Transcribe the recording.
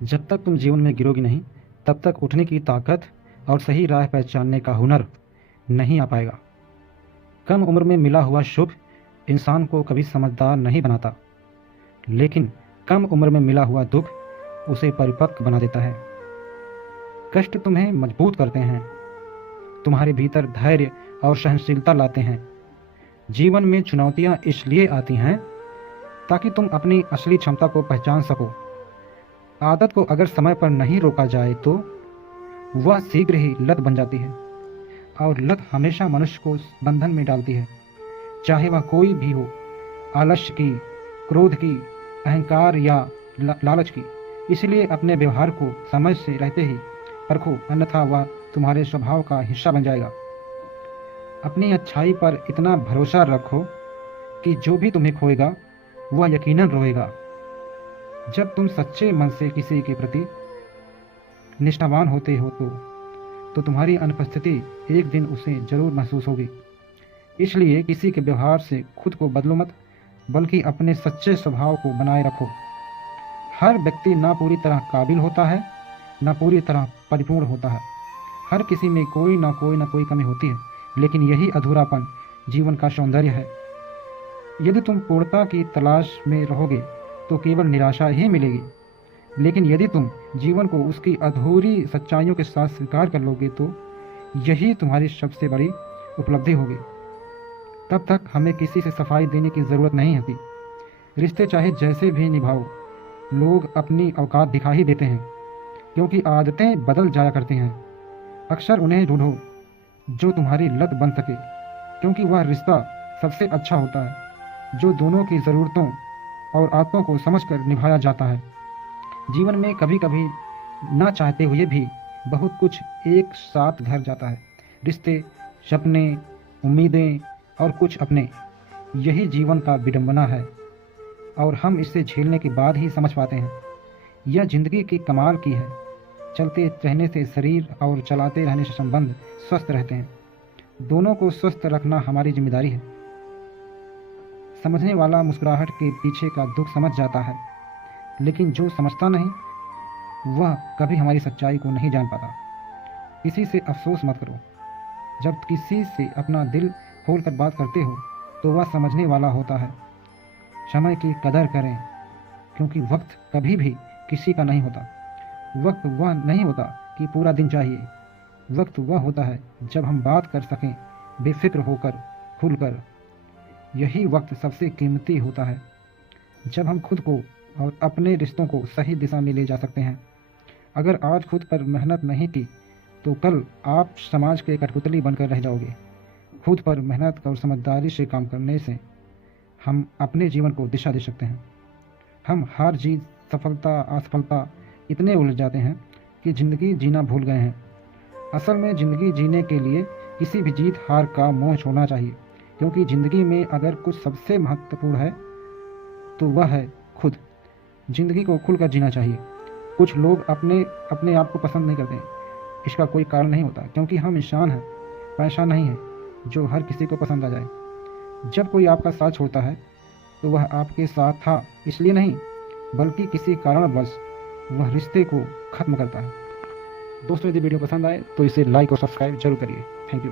जब तक तुम जीवन में गिरोगी नहीं, तब तक उठने की ताकत और सही राह पहचानने का हुनर नहीं आ पाएगा। कम उम्र में मिला हुआ शुभ इंसान को कभी समझदार नहीं बनाता, लेकिन कम उम्र में मिला हुआ दुख उसे परिपक्व बना देता है। कष्ट तुम्हें मजबूत करते हैं, तुम्हारे भीतर धैर्य और सहनशीलता लाते हैं। जीवन में चुनौतियां इसलिए आती हैं ताकि तुम अपनी असली क्षमता को पहचान सको। आदत को अगर समय पर नहीं रोका जाए तो वह शीघ्र ही लत बन जाती है, और लत हमेशा मनुष्य को बंधन में डालती है, चाहे वह कोई भी हो, आलस्य की, क्रोध की, अहंकार या लालच की। इसलिए अपने व्यवहार को समझ से रहते ही परखो, अन्यथा वह तुम्हारे स्वभाव का हिस्सा बन जाएगा। अपनी अच्छाई पर इतना भरोसा रखो कि जो भी तुम्हें खोएगा वह यकीनन रोएगा। जब तुम सच्चे मन से किसी के प्रति निष्ठावान होते हो तो तुम्हारी अनुपस्थिति एक दिन उसे जरूर महसूस होगी। इसलिए किसी के व्यवहार से खुद को बदलो मत, बल्कि अपने सच्चे स्वभाव को बनाए रखो। हर व्यक्ति ना पूरी तरह काबिल होता है, ना पूरी तरह परिपूर्ण होता है। हर किसी में कोई ना कोई कमी होती है, लेकिन यही अधूरापन जीवन का सौंदर्य है। यदि तुम पूर्णता की तलाश में रहोगे तो केवल निराशा ही मिलेगी, लेकिन यदि तुम जीवन को उसकी अधूरी सच्चाइयों के साथ स्वीकार कर लोगे तो यही तुम्हारी सबसे बड़ी उपलब्धि होगी। तब तक हमें किसी से सफाई देने की ज़रूरत नहीं होती। रिश्ते चाहे जैसे भी निभाओ, लोग अपनी औकात दिखा ही देते हैं, क्योंकि आदतें बदल जाया करती हैं। अक्सर उन्हें ढूंढो जो तुम्हारी लत बन सके, क्योंकि वह रिश्ता सबसे अच्छा होता है जो दोनों की ज़रूरतों और आदतों को समझकर निभाया जाता है। जीवन में कभी कभी ना चाहते हुए भी बहुत कुछ एक साथ घर जाता है। रिश्ते, सपने, उम्मीदें और कुछ अपने। यही जीवन का विडंबना है, और हम इसे झेलने के बाद ही समझ पाते हैं यह जिंदगी की कमाल की है। चलते रहने से शरीर और चलाते रहने से संबंध स्वस्थ रहते हैं। दोनों को स्वस्थ रखना हमारी जिम्मेदारी है। समझने वाला मुस्कुराहट के पीछे का दुख समझ जाता है, लेकिन जो समझता नहीं वह कभी हमारी सच्चाई को नहीं जान पाता। किसी से अफसोस मत करो। जब किसी से अपना दिल खोल कर बात करते हो तो वह समझने वाला होता है। समय की कदर करें, क्योंकि वक्त कभी भी किसी का नहीं होता। वक्त वह नहीं होता कि पूरा दिन चाहिए। वक्त वह होता है जब हम बात कर सकें बेफिक्र होकर, खुलकर। यही वक्त सबसे कीमती होता है, जब हम खुद को और अपने रिश्तों को सही दिशा में ले जा सकते हैं। अगर आज खुद पर मेहनत नहीं की तो कल आप समाज के कठपुतली बनकर रह जाओगे। खुद पर मेहनत और समझदारी से काम करने से हम अपने जीवन को दिशा दे सकते हैं। हम हार जीत, सफलता, असफलता इतने उलझ जाते हैं कि ज़िंदगी जीना भूल गए हैं। असल में ज़िंदगी जीने के लिए किसी भी जीत हार का मोह छोड़ना चाहिए, क्योंकि ज़िंदगी में अगर कुछ सबसे महत्वपूर्ण है तो वह है खुद। ज़िंदगी को खुलकर जीना चाहिए। कुछ लोग अपने आप को पसंद नहीं करते। इसका कोई कारण नहीं होता, क्योंकि हम इंसान हैं, पैसा नहीं है जो हर किसी को पसंद आ जाए। जब कोई आपका साथ छोड़ता है तो वह आपके साथ था इसलिए नहीं, बल्कि किसी कारणवश वह रिश्ते को ख़त्म करता है। दोस्तों, यदि वीडियो पसंद आए तो इसे लाइक और सब्सक्राइब जरूर करिए। Thank you.